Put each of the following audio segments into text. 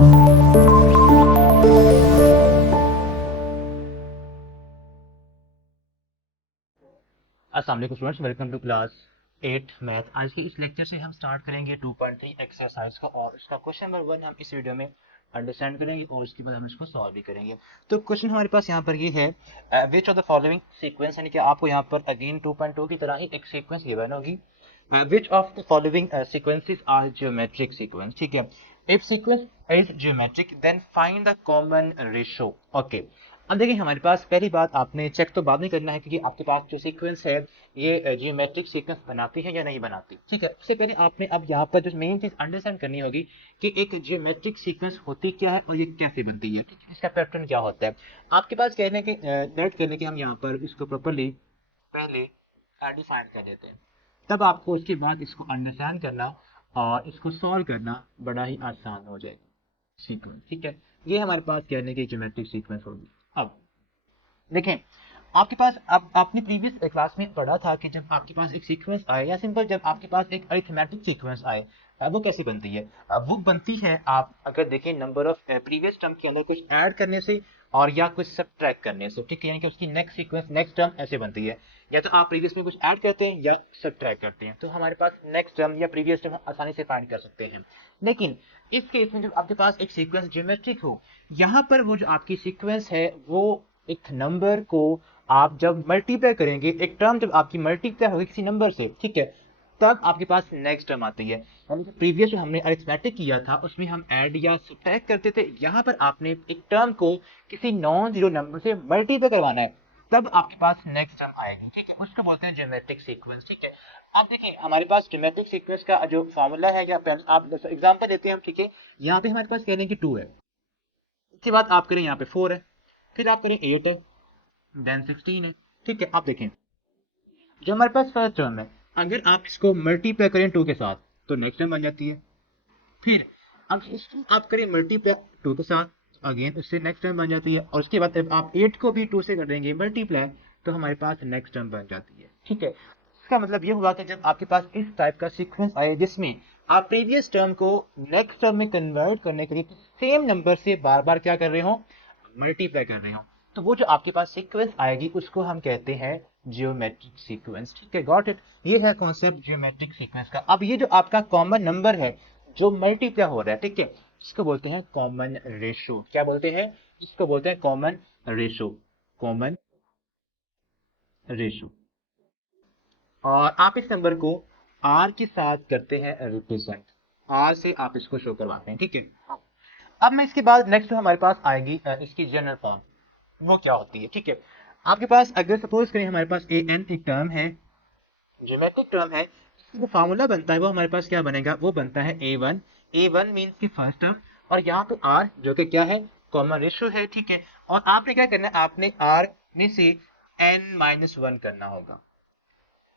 अस्सलाम वालेकुम students, welcome to class 8 math. आज के इस लेक्चर से हम स्टार्ट करेंगे 2.3 एक्सरसाइज का, और इसका क्वेश्चन नंबर 1 हम इस वीडियो में अंडरस्टैंड करेंगे और उसके बाद हम इसको सॉल्व भी करेंगे। तो क्वेश्चन हमारे पास यहाँ पर ये है, विच ऑफ द फॉलोइंग सीक्वेंस, यानी कि आपको यहाँ पर अगेन 2.2 की तरह ही एक सीक्वेंस गिवन होगी। Which of the following sequences are geometric sequence. ठीक है, if sequence is geometric then find the common ratio. Okay, अब देखिए हमारे पास पहली बात, आपने चेक तो बाद में करना है क्योंकि आपके पास जो सीक्वेंस है ये जियोमेट्रिक सीक्वेंस बनाती है या नहीं बनाती। ठीक है, उससे पहले आपने अब यहाँ पर जो मेन चीज अंडरस्टैंड करनी होगी कि एक जियोमेट्रिक सीक्वेंस होती क्या है और ये कैसे बनती है। ठीक है, इसका पैटर्न क्या होता है आपके पास कहने के नोट करने के, हम यहाँ पर इसको प्रॉपरली पहले डिफाइन कर देते हैं, तब आपको उसके बाद इसको अंडरस्टैंड करना और इसको सॉल्व करना बड़ा ही आसान हो जाएगा सीक्वेंस। ठीक है, ये हमारे पास कहने की ज्योमेट्रिक सीक्वेंस होगी। अब देखें, आपके पास अब आपने प्रीवियस क्लास में पढ़ा था कि जब आपके पास एक सीक्वेंस आए या सिंपल जब आपके पास एक अरिथमेटिक सीक्वेंस आए, वो कैसे बनती है। वो बनती है, आप अगर देखें नंबर ऑफ प्रीवियस टर्म के अंदर कुछ ऐड करने से और या कुछ सब्ट्रैक्ट करने से। ठीक है, यानी कि उसकी नेक्स्ट सीक्वेंस नेक्स्ट टर्म ऐसे बनती है, या तो आप प्रीवियस में कुछ ऐड करते हैं या सब्ट्रैक्ट करते हैं, तो हमारे पास नेक्स्ट टर्म या प्रीवियस टर्म आसानी से फाइंड कर सकते हैं। लेकिन इस केस में जब आपके पास एक सीक्वेंस ज्योमेट्रिक हो, यहाँ पर वो जो आपकी सीक्वेंस है वो एक नंबर को आप जब मल्टीप्लाई करेंगे, एक टर्म जब आपकी मल्टीप्लाई होगी किसी नंबर से, ठीक है, तब आपके पास नेक्स्ट टर्म आती है। यानी कि प्रीवियस जो हमने अरिथमेटिक किया था उसमें हम ऐड या सब्ट्रैक्ट करते थे, यहाँ पर आपने एक टर्म को किसी नॉन जीरो नंबर से मल्टीप्लाई करवाना है, तब आपके पास नेक्स्ट टर्म आएगी। ठीक है, उसको बोलते हैं ज्योमेट्रिक सीक्वेंस। ठीक है, अब देखिए हमारे पास ज्योमेट्रिक सीक्वेंस का जो फॉर्मूला है, या आप एग्जांपल देते हैं हम। ठीक है, यहाँ पे हमारे पास कह रहे हैं कि 2 है, उसके बाद आप करें यहाँ पे 4 है, फिर आप करें 8 है, देन 16 है। ठीक है, आप देखें जो हमारे पास फर्स्ट टर्म है, अगर आप इसको मल्टीप्लाई करें 2 के साथ तो नेक्स्ट टर्म बन जाती है। फिर अब इसको आप करें मल्टीप्लाई 2 के साथ, अगेन उससे नेक्स्ट टर्म बन जाती है, और उसके बाद जब आप 8 को भी 2 से कर देंगे मल्टीप्लाई, तो हमारे पास नेक्स्ट टर्म बन जाती है। ठीक है, इसका मतलब ये हुआ कि जब आपके पास इस टाइप का सीक्वेंस आए जिसमें आप प्रीवियस टर्म को नेक्स्ट टर्म में कन्वर्ट करने के लिए सेम नंबर से बार बार क्या कर रहे हो, मल्टीप्लाई कर रहे हो, तो वो जो आपके पास सीक्वेंस आएगी उसको हम कहते हैं जियोमेट्रिक सीक्वेंस। ठीक है, गॉट इट, ये है कॉन्सेप्ट जियोमेट्रिक सीक्वेंस का। अब ये जो आपका कॉमन नंबर है जो मल्टीप्लाई हो रहा है, ठीक है, इसको बोलते हैं कॉमन रेशो। क्या बोलते हैं, इसको बोलते हैं कॉमन रेशो, कॉमन रेशो। और आप इस नंबर को आर के साथ करते हैं रिप्रेजेंट, आर से आप इसको शो करवाते हैं। ठीक है, अब मैं इसके बाद नेक्स्ट हमारे पास आएगी इसकी जनरल फॉर्म, वो क्या होती है। ठीक है, आपके पास अगर सपोज करें हमारे पास ए एन एक टर्म है, ज्योमेट्रिक टर्म है, जो फार्मूला बनता है वो हमारे पास क्या बनेगा, वो बनता है A1। A1 मींस की फर्स्ट टर्म, और यहाँ पे R जो कि क्या है, कॉमन रेशियो है। ठीक है, और आपने क्या करना है, आपने R में से n-1 करना होगा।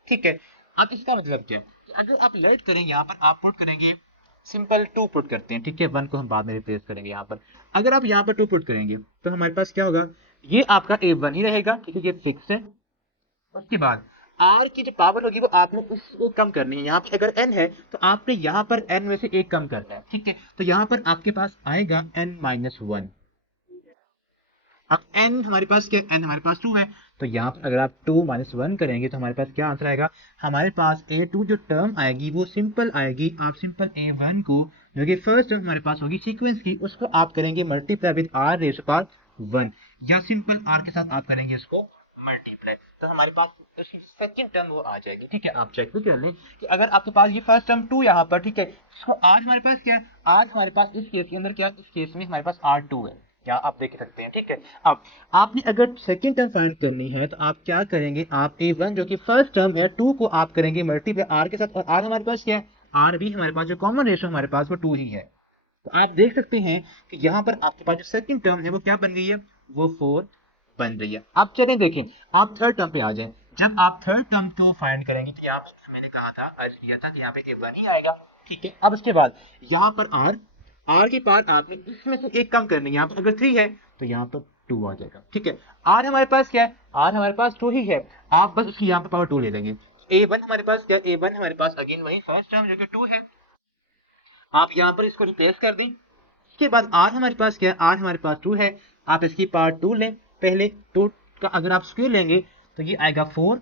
ठीक है, अब इसका मतलब क्या है कि अगर आप लेट करें, यहाँ पर आप पुट करेंगे सिंपल 2 पुट करते हैं। ठीक है, 1 को हम बाद में रिप्लेस करेंगे। यहाँ पर अगर आप यहाँ पर 2 पुट करेंगे तो हमारे पास क्या होगा, ये आपका A1 ही रहेगा क्योंकि ये फिक्स है। उसके बाद R की जो पावर होगी वो आपने उसको कम करनी है। यहाँ पे अगर n है तो आपने यहाँ पर n में से एक कम करना है। ठीक है, तो यहाँ पर आपके पास आएगा n-1। अब n हमारे पास क्या, n हमारे पास 2 है, तो यहाँ पर अगर आप 2-1 करेंगे तो हमारे पास क्या आंसर आएगा, हमारे पास A2 जो टर्म आएगी वो सिंपल आएगी। आप सिंपल A1 को जो कि फर्स्ट टर्म हमारे पास होगी सीक्वेंस की, उसको आप करेंगे multiply with R rays power 1, या सिंपल R के साथ आप करेंगे इसको मल्टीप्लाई, तो हमारे पास उसकी सेकंड टर्म वो आ जाएगी। ठीक है, आप चेक भी कर लें कि अगर आपके पास ये फर्स्ट टर्म 2 यहाँ पर, ठीक है, इसको R हमारे पास क्या है, R हमारे पास इस केस के अंदर क्या, इस केस में हमारे पास R2 है, यहाँ आप देख सकते हैं। ठीक है, अब आपने अगर सेकंड टर्म फाइंड करनी है तो आप क्या करेंगे, आप A1 जो कि फर्स्ट टर्म है 2 को आप करेंगे मल्टीप्लाई R के साथ, और R हमारे पास क्या है, R भी हमारे पास जो कॉमन रेशियो हमारे पास वो 2 ही है। तो आप देख सकते हैं कि यहाँ पर आपके पास जो सेकंड टर्म है वो क्या बन गई है, वो 4 बन रही है। अब चलें देखें, आप थर्ड टर्म पे आ जाएं। जब आप थर्ड टर्म को फाइंड करेंगे तो यहाँ पे मैंने कहा था, अर्ज किया था कि यहाँ पे A1 ही आएगा। ठीक है, अब उसके बाद यहाँ पर R के पार आपने इसमें से एक कम करनी है, यहाँ पर अगर 3 है तो यहाँ पर 2 आ जाएगा। ठीक है, R हमारे पास क्या है, R हमारे पास 2 ही है, आप बस उसकी यहाँ पर पावर 2 ले लेंगे। A1 हमारे पास क्या है, A1 हमारे पास अगेन वही फर्स्ट टर्म जो कि 2 है, आप यहाँ पर इसको रिप्लेस कर दें उसके बाद आर हमारे पास क्या है, आर हमारे पास 2 है, आप इसकी पावर 2 लें, पहले 2 का अगर आप स्क्वायर लेंगे तो ये आएगा 4,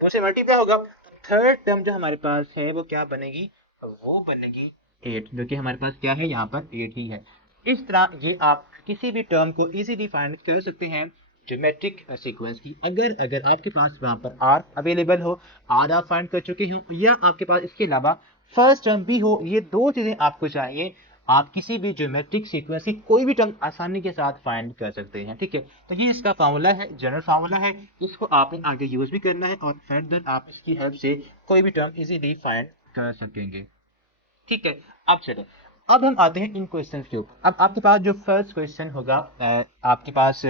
2 से मल्टीप्लाई होगा, तो थर्ड टर्म जो हमारे पास है वो क्या बनेगी, वो बनेगी 8, जो कि हमारे पास क्या है यहाँ पर 8 ही है। इस तरह ये आप किसी भी टर्म को इजीली फाइंड कर सकते हैं ज्योमेट्रिक सीक्वेंस की। अगर आपके पास वहां पर आर अवेलेबल हो, आर आप फाइंड कर चुके हो, या आपके पास इसके अलावा फर्स्ट टर्म भी हो, ये दो चीजें आपको चाहिए, आप किसी भी ज्योमेट्रिक सीक्वेंस की कोई भी टर्म आसानी के साथ फाइंड कर सकते हैं। ठीक है, तो ये इसका फार्मूला है, जनरल फार्मूला है, इसको आपने आगे यूज भी करना है और फर्दर आप इसकी हेल्प से कोई भी टर्म इजीली फाइंड कर सकेंगे। ठीक है, अब चलो, अब हम आते हैं इन क्वेश्चंस के ऊपर। अब आपके पास जो फर्स्ट क्वेश्चन होगा आपके पास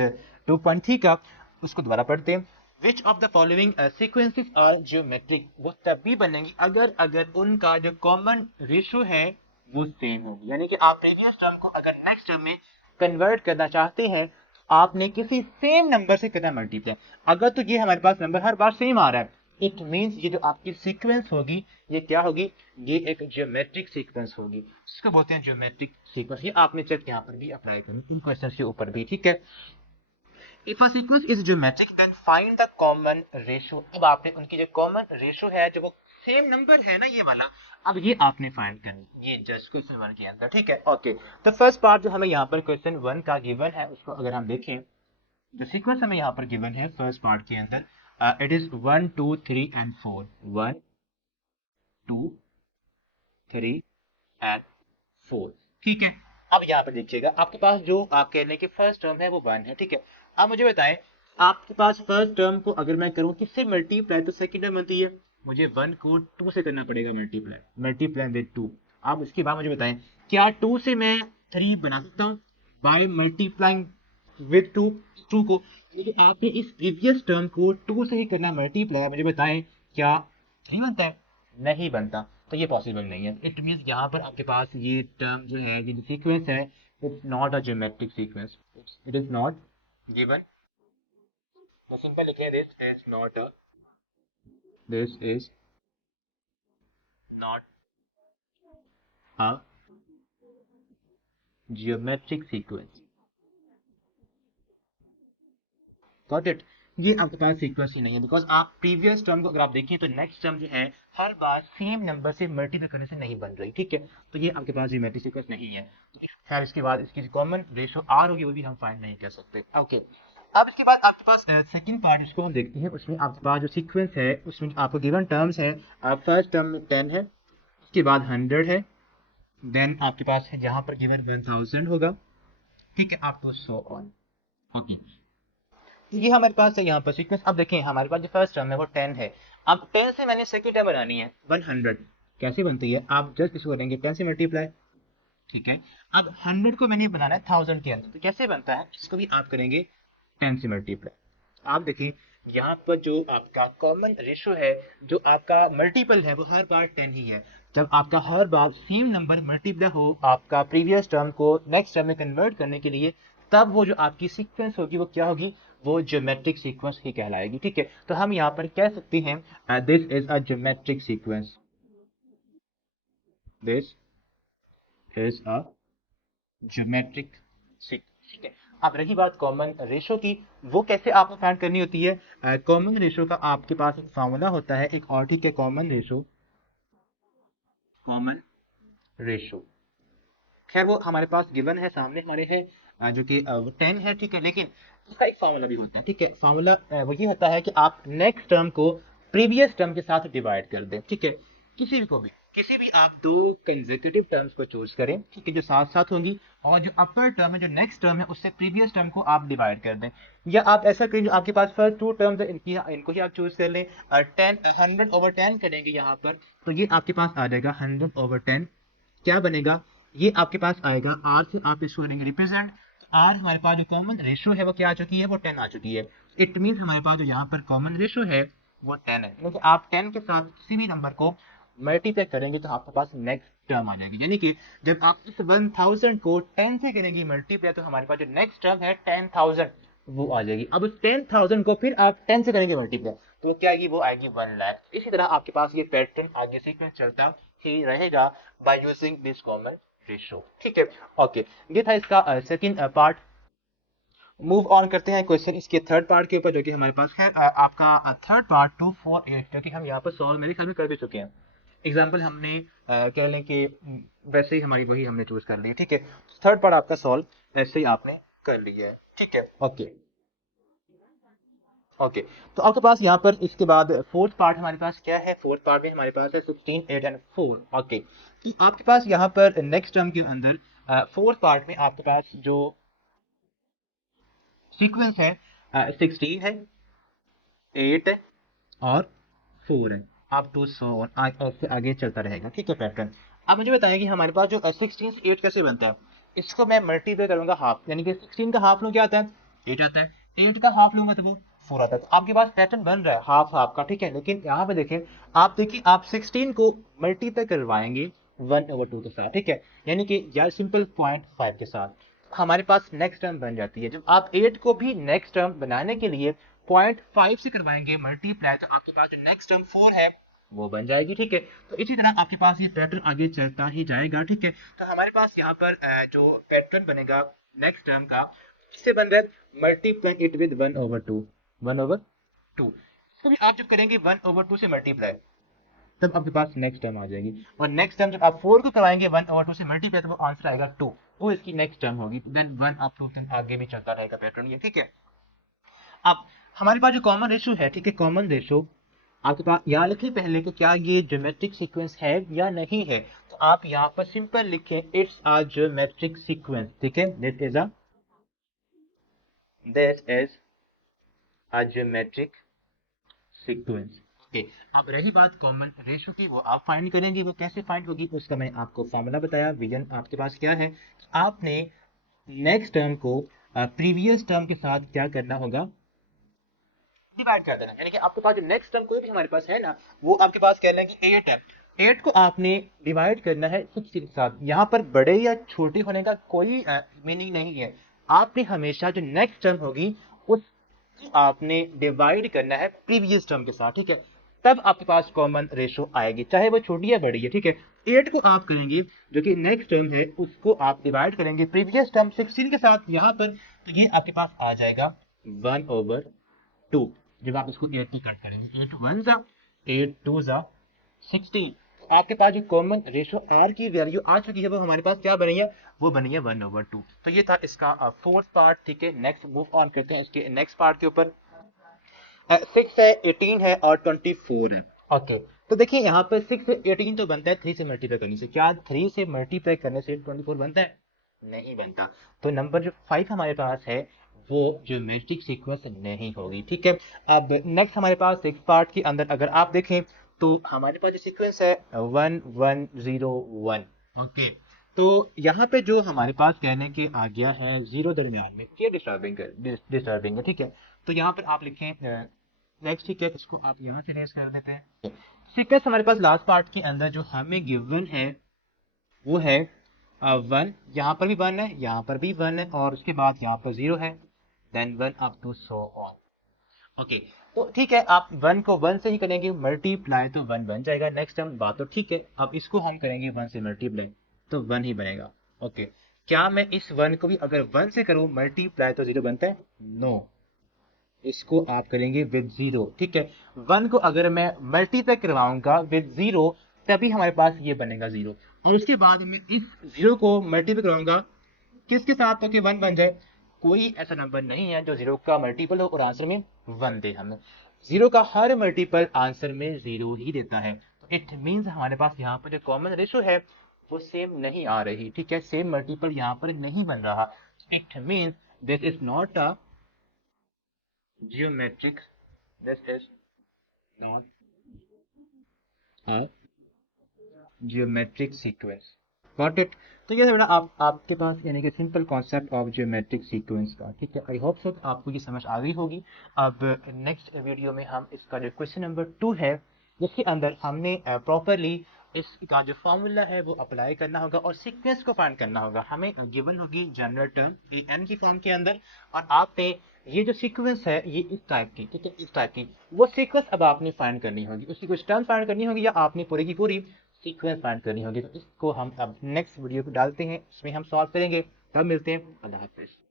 2.3 का, उसको दोबारा पढ़ते हैं। Which of the following sequences are geometric, वो तभी बनेंगी अगर उनका जो कॉमन रेशियो है वो सेम होगी, यानी कि आप प्रीवियस टर्म को अगर नेक्स्ट टर्म में कन्वर्ट करना चाहते हैं तो आपने किसी सेम नंबर से करना मल्टीप्लाई। अगर तो ये हमारे पास नंबर हर बार सेम आ रहा है, इट मींस ये जो आपकी सीक्वेंस होगी ये क्या होगी, ये एक ज्योमेट्रिक सीक्वेंस होगी, इसको बोलते हैं ज्योमेट्रिक सीक्वेंस। ये आपने चेक यहाँ पर भी अप्लाई करना इन क्वेश्चंस के ऊपर भी। ठीक है, if a sequence is geometric then find the common ratio. अब आपने उनकी जो कॉमन रेशियो है, जो वो सेम नंबर है ना ये वाला, अब ये आपने फाइंड करनी, ये जस्ट क्वेश्चन 1 के अंदर। ठीक है, ओके, तो फर्स्ट पार्ट जो हमें यहाँ पर क्वेश्चन 1 का गिवन है, उसको अगर हम देखें, जो सीक्वेंस हमें यहाँ पर गिवन है फर्स्ट पार्ट के अंदर, इट इज 1 2 3 एंड 4, 1 2 3 एंड 4। ठीक है, अब यहाँ पर देखिएगा आपके पास जो आप कहने की फर्स्ट टर्म है वो 1 है। ठीक है, अब मुझे बताएं, आपके पास फर्स्ट टर्म को अगर मैं करूं किससे मल्टीप्लाई, तो सेकंड टर्म बनती है, मुझे 1 को 2 से करना पड़ेगा मल्टीप्लाई विद 2। अब उसके बाद मुझे बताएं, क्या 2 से मैं 3 बना सकता हूं बाय मल्टीप्लाइंग विद 2 को, लेकिन आपने इस प्रीवियस टर्म को 2 से ही करना मल्टीप्लाई, मुझे बताएं क्या 3 बनता है, नहीं बनता, तो ये पॉसिबल नहीं है। इट मींस यहाँ पर आपके पास ये टर्म जो है, ये जो सीक्वेंस है, it's not a geometric sequence, it is not given. तो सिंपल लिखे, this is not a geometric sequence. Got it, ये आपके पास सीक्वेंस ही नहीं है, बिकॉज आप प्रीवियस टर्म को अगर आप देखिए तो नेक्स्ट टर्म जो है हर बार सेम नंबर से मल्टीप्लाई करने से नहीं बन रही। ठीक है, तो ये आपके पास ज्योमेट्रिक सीक्वेंस नहीं है। तो खैर इसके बाद इसकी कॉमन रेशियो आर होगी, वो भी हम फाइंड नहीं कर सकते। ओके, अब इसके बाद आपके पास सेकंड पार्ट इसको हम देखते हैं। उसमें आपके पास जो सीक्वेंस है उसमें आपको गिवन टर्म्स है, फर्स्ट टर्म में 10 है, उसके बाद 100 है, देन आपके पास है जहां पर गिवन 1000 होगा। ठीक है, आप तो सो ऑन। ओके, ये हमारे पास है यहाँ पर सीक्वेंस। अब देखें हमारे पास जो फर्स्ट टर्म है वो 10 है, अब 10 से मैंने सेकंड टर्म बनानी है 100, कैसे बनती है, आप जस्ट इसको करेंगे 10 से मल्टीप्लाई। ठीक है, अब 100 को मैंने बनाना है 1000 के अंदर, तो कैसे बनता है, इसको भी आप करेंगे 10 से मल्टीप्लाई। आप देखिए यहाँ पर जो आपका कॉमन रेशियो है, जो आपका मल्टीपल है, वो हर बार 10 ही है। जब आपका हर बार सेम नंबर मल्टीप्लाई हो आपका प्रीवियस टर्म को नेक्स्ट टर्म में कन्वर्ट करने के लिए, तब वो जो आपकी सीक्वेंस होगी वो क्या होगी, वो ज्योमेट्रिक सीक्वेंस ही कहलाएगी। ठीक है, तो हम यहाँ पर कह सकते हैं this is a geometric sequence, this is a geometric sequence. ठीक है, अब रही बात कॉमन रेशो की, वो कैसे आपको फाइंड करनी होती है। कॉमन रेशो का आपके पास एक फार्मूला होता है एक और। ठीक है, कॉमन रेशो, खैर वो हमारे पास गिवन है, सामने हमारे है, जो कि 10 है। ठीक है, लेकिन इसका एक फार्मूला भी होता है। ठीक है, फार्मूला वही होता है कि आप नेक्स्ट टर्म को प्रीवियस टर्म के साथ डिवाइड कर दें। ठीक है, किसी भी आप दो कंसेक्यूटिव टर्म्स को चूज करें, ठीक है, जो साथ साथ होंगी, और जो अपर टर्म है, जो नेक्स्ट टर्म है, उससे प्रीवियस टर्म को आप डिवाइड कर दें, या आप ऐसा करें जो आपके पास फर्स्ट 2 टर्म्स है इनको ही आप चूज कर लें, और 100/10 करेंगे यहाँ पर, तो ये आपके पास आ जाएगा 100/10। क्या बनेगा, ये आपके पास आएगा आर से आप इसको करेंगे रिप्रेजेंट, तो आर हमारे पास जो कॉमन रेशियो है वो क्या आ चुकी है, वो 10 आ चुकी है। इट मींस हमारे पास जो यहाँ पर कॉमन रेशियो है वो 10 है, क्योंकि आप 10 के साथ किसी भी नंबर को मल्टीप्लाई करेंगे तो आपके पास नेक्स्ट टर्म आ जाएगी, यानी कि जब आप इस 1000 को 10 से करेंगे मल्टीप्लाई, तो हमारे पास जो नेक्स्ट टर्म है 10,000 वो आ जाएगी। अब उस 10,000 को फिर आप 10 से करेंगे मल्टीप्लाई, तो वो क्या आएगी, वो आएगी 1 लाख। इसी तरह आपके पास ये पैटर्न आगे सीक्वेंस चलता ही रहेगा by using this common ratio, ठीक है। ओके, ये था इसका सेकंड पार्ट। मूव ऑन करते हैं क्वेश्चन इसके थर्ड पार्ट के ऊपर, जो कि हमारे पास है आपका थर्ड पार्ट 248, जो कि हम यहाँ पर सॉल्व मेरे ख्याल में कर भी चुके हैं। एग्जाम्पल हमने कह लें कि वैसे ही हमारी वही हमने चूज कर ली, ठीक है। थर्ड पार्ट आपका सॉल्व ऐसे ही आपने कर लिया है, ठीक है। ओके ओके, तो आपके पास यहाँ पर इसके बाद फोर्थ पार्ट हमारे पास क्या है? फोर्थ पार्ट में हमारे पास है 16, 8 एंड 4। ओके, तो आपके पास यहाँ पर नेक्स्ट टर्म के अंदर फोर्थ पार्ट में आपके पास जो सीक्वेंस है 16 है, 8 है और 4 है, अप टू सो ऑन आगे चलता रहेगा, ठीक है पैटर्न। अब मुझे बताएं कि हमारे पास जो 16 से 8 कैसे बनता है। इसको मैं मल्टीप्लाई करूंगा हाफ, यानी कि 16 का हाफ लूं क्या आता है? 8 आता है। 8 का हाफ लूंगा तो वो 4 आता है। तो आपके पास पैटर्न बन रहा है हाफ हाफ का, ठीक है। लेकिन यहाँ पे देखें, आप देखिए आप 16 को मल्टीप्लाई करवाएंगे 1/2 के साथ, ठीक है, यानी कि यार सिंपल 0.5 के साथ हमारे पास नेक्स्ट टर्म बन जाती है। जब आप 8 को भी नेक्स्ट टर्म बनाने के लिए 0.5 से करवाएंगे मल्टीप्लाई, तो आपके पास जो नेक्स्ट टर्म 4 है वो बन जाएगी, ठीक है। तो इसी तरह आपके पास ये पैटर्न आगे चलता ही जाएगा, ठीक है। तो हमारे पास यहाँ पर जो पैटर्न बनेगा नेक्स्ट टर्म का, किससे बन रहा है? Multiply it with 1/2, 1/2। तो भी आप जब करेंगे 1/2 से मल्टीप्लाई, तब आपके पास नेक्स्ट टर्म आ जाएगी। और नेक्स्ट टर्म जब आप 4 को करवाएंगे 1/2 से मल्टीप्लाई, तो वो आंसर आएगा 2, वो इसकी नेक्स्ट टर्म होगी। देन 1 अप टू 10 आगे भी चलता रहेगा पैटर्न ये, ठीक है। अब हमारे पास जो कॉमन रेशो है, ठीक है, कॉमन रेशो आपके पास यहाँ लिखें पहले कि क्या ये ज्योमेट्रिक सीक्वेंस है या नहीं है। तो आप यहाँ पर सिंपल लिखें इट्स अ ज्योमेट्रिक सीक्वेंस, ठीक है, this is a geometric sequence. Okay, अब रही बात कॉमन रेशो की, वो आप फाइंड करेंगे। वो कैसे फाइंड होगी उसका मैं आपको फॉर्मूला बताया। विजन आपके पास क्या है? आपने नेक्स्ट टर्म को प्रीवियस टर्म के साथ क्या करना होगा? डिवाइड कर देना। यानी कि आपके पास जो नेक्स्ट टर्म कोई भी हमारे पास है ना, वो आपके पास कह लें कि 8 है। 8 को आपने डिवाइड करना है 6 के साथ। यहाँ पर बड़े या छोटे होने का कोई मीनिंग नहीं है। आपने हमेशा जो नेक्स्ट टर्म होगी उसको आपने डिवाइड करना है प्रीवियस टर्म के साथ, ठीक है। तब आपके पास कॉमन रेशो आएगी, चाहे वो छोटी या बड़ी है, ठीक है। 8 को आप करेंगे जो कि नेक्स्ट टर्म है, उसको आप डिवाइड करेंगे प्रीवियस टर्म 16 के साथ यहाँ पर, तो ये आपके पास आ जाएगा 1/2। जब आप इसको 8 में कट करेंगे, 8 1 जा 8 2 जा 16, आपके पास जो कॉमन रेशो आर की वैल्यू आ चुकी है, वो हमारे पास क्या बनी है? वो बनी है 1/2। तो ये था इसका फोर्थ पार्ट, ठीक है। नेक्स्ट मूव ऑन करते हैं इसके नेक्स्ट पार्ट के ऊपर। 6 है, 18 है और 24 है। ओके, तो देखिए यहाँ पर 6 से 18 तो बनता है 3 से मल्टीप्लाई करने से। क्या 3 से मल्टीप्लाई करने से 24 बनता है? नहीं बनता। तो नंबर जो 5 हमारे पास है वो ज्योमेट्रिक सीक्वेंस नहीं होगी, ठीक है। अब नेक्स्ट हमारे पास 6 पार्ट के अंदर अगर आप देखें, तो हमारे पास जो सीक्वेंस है 1 1 0 1। ओके, तो यहाँ पे जो हमारे पास कहने के आ गया है 0 दरमियान में, ये डिस्टर्बिंग है, ठीक है। तो यहाँ पर आप लिखें नेक्स्ट, ठीक है, इसको आप यहाँ से रेस कर देते हैं। सीक्वेंस हमारे पास लास्ट पार्ट के अंदर जो हमें गिवन है वो है 1, यहाँ पर भी 1 है, यहाँ पर भी 1 है, और उसके बाद यहाँ पर 0 है, then 1 up to so on. Okay, तो ठीक है, आप 1 को 1 से ही करेंगे मल्टीप्लाई, तो 1 बन जाएगा नेक्स्ट टर्म, बात तो ठीक है। अब इसको हम करेंगे 1 से मल्टीप्लाई, तो 1 ही बनेगा। ओके, क्या मैं इस 1 को भी अगर 1 से करूं मल्टीप्लाई तो 0 बनता है? नो, इसको आप करेंगे विद 0, ठीक है। 1 को अगर मैं मल्टीप्लाई करवाऊंगा विद 0, तभी हमारे पास ये बनेगा 0। और उसके बाद मैं इस 0 को मल्टीप्लाई करवाऊंगा किसके साथ, तो कि 1 बन जाए। कोई ऐसा नंबर नहीं है जो 0 का मल्टीपल हो और आंसर में 1 दे हमें। 0 का हर मल्टीपल आंसर में 0 ही देता है। तो इट मीन्स हमारे पास यहाँ पर जो कॉमन रेशो है वो सेम नहीं आ रही, ठीक है, सेम मल्टीपल यहाँ पर नहीं बन रहा। It means this is not a geometric, this is not a geometric sequence, got it. तो ये बेटा आपके पास यानी कि simple concept of geometric sequence का, ठीक है। आई होप सो आपको ये समझ आ गई होगी। अब नेक्स्ट वीडियो में हम इसका जो क्वेश्चन नंबर 2 है, जिसके अंदर हमने प्रॉपरली इसका जो फॉर्मूला है वो अप्लाई करना होगा और सीक्वेंस को फाइंड करना होगा। हमें गिवन होगी जनरल टर्म ए एन की फॉर्म के अंदर, और आपने ये जो सीक्वेंस है ये इस टाइप की, ठीक है, इस टाइप की वो सीक्वेंस अब आपने फाइंड करनी होगी। उसकी कुछ टर्म फाइंड करनी होगी, या आपने पूरी की पूरी सीक्वेंस फाइंड करनी होगी। तो इसको हम अब नेक्स्ट वीडियो को डालते हैं, इसमें हम सॉल्व करेंगे। तब मिलते हैं। अल्लाह हाफिज़।